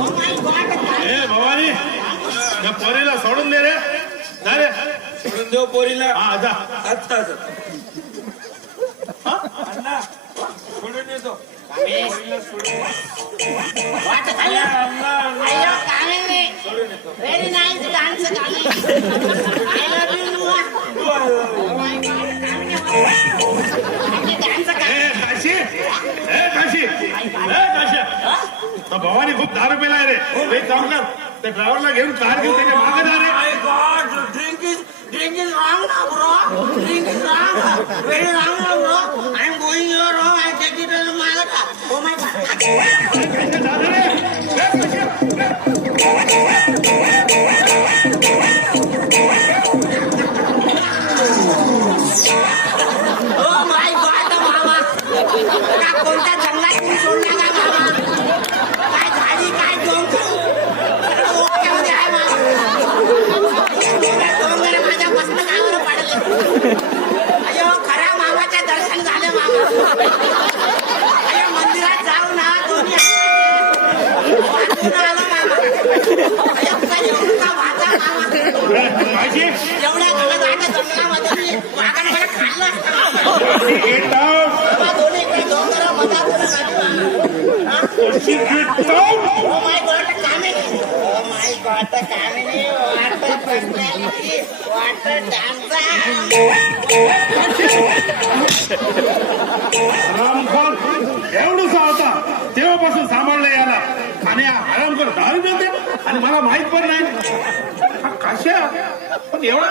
ए भवानी या पोरीला सोडून दे रे. जा रे. सोडून देऊ पोरीला. हा जा. आत्ता अण्णा सोडून देतो. पोरीला सोडून अण्णा, अण्णा. सोडून येतो Very nice dance, भवानी खूप दारू पेला रे. एक काम कर त्या ड्रायव्हरला घेऊन कार घेऊन त्याच्यामागे जा रे. Drink is drink is wrong ना ब्रो माय कोणत्या जंगलात अय्यो, खऱ्या मामाचे दर्शन झाले मामा. मंदिरात जाऊन हा दोन्ही आलो मामा. एवढं वाचा मामा? जंगलामध्ये वाघाने खाल्लं. इकडे रामखोर एवढंच होता. तेव्हापासून सांभाळलं याला. आणि हा दारू मिळते आणि मला माहीत पण नाही. कशा? पण एवढा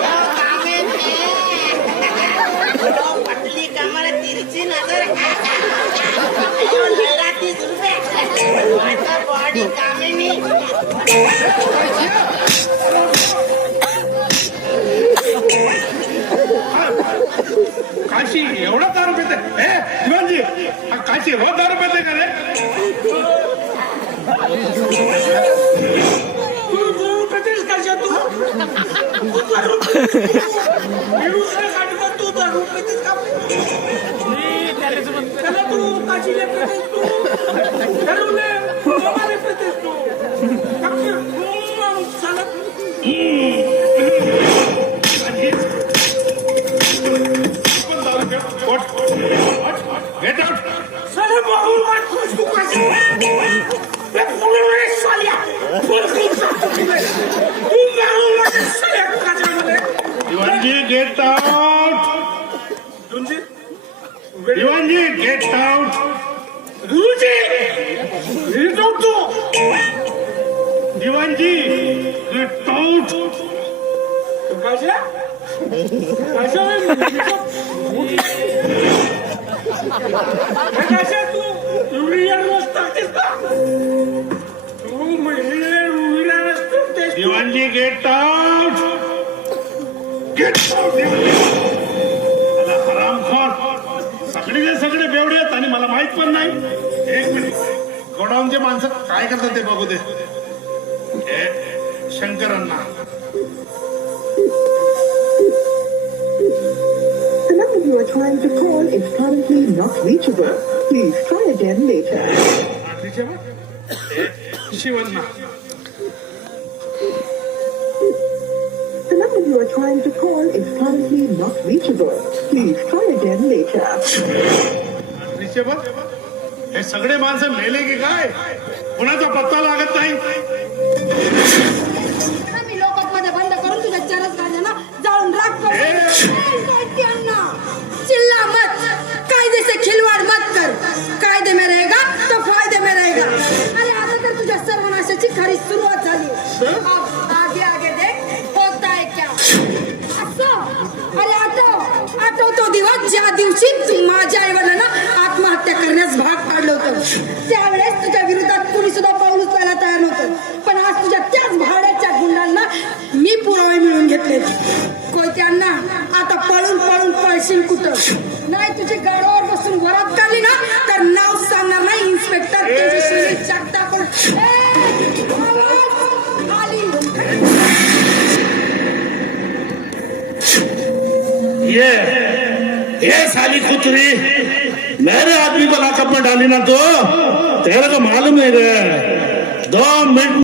oh काशी एवढा दारू पिते? ए दिवानजी हा काशी एवढा दारू पिते का रे? तू तू कधीच कशा तू तू दारू पिऊन काढतो तू दारू पितेस का त्याला तू काशीला पितेस तू दारूले बाबाले पितेस तू फक्त तू साला पण दारू पिऊ गेट आउट कशा कशा कशा तू? रुईला रोज टाकतेस का तू महिलेला रुईला नसतेस Diwanji get out get out हरामखोर सगळेचे सगळे बेवडे आहेत आणि मला माहीत पण नाही. एक मिनिट. गोडाऊनचे माणसं काय करतात ते बघू दे. हे शंकरांना number you are trying to call is currently not reachable. Please try again later. आठवीचे बघ. हे Shivanna The number you are trying to call is currently not reachable. Please try again later. आठवीचे बघ हे सगळे माणसं मेले की काय कुणाचा पत्ता लागत नाही खरी सुरुवात झाली. आगे आगे देख. होता है क्या? असं. अरे आठव आठव तो दिवस ज्या दिवशी तू माझ्या आईवडिलांना आत्महत्या करण्यास भाग पाडलं होतं. त्यावेळेस तुझ्या विरोधात कुणी सुद्धा पाऊल उचलायला तयार नव्हतं. पण आज तुझ्या त्याच भाड्याच्या गुंडांना मी पुरावे मिळवून घेतले. कोयत्यांना आता पळून पळून पळशील कुठं? नाही तुझी गाडावर बसून वरात ये ये साली कुत्री मेरे आदमी को लॉकअप में डाली ना तो तेरे को मालूम नहीं रे दो मिनट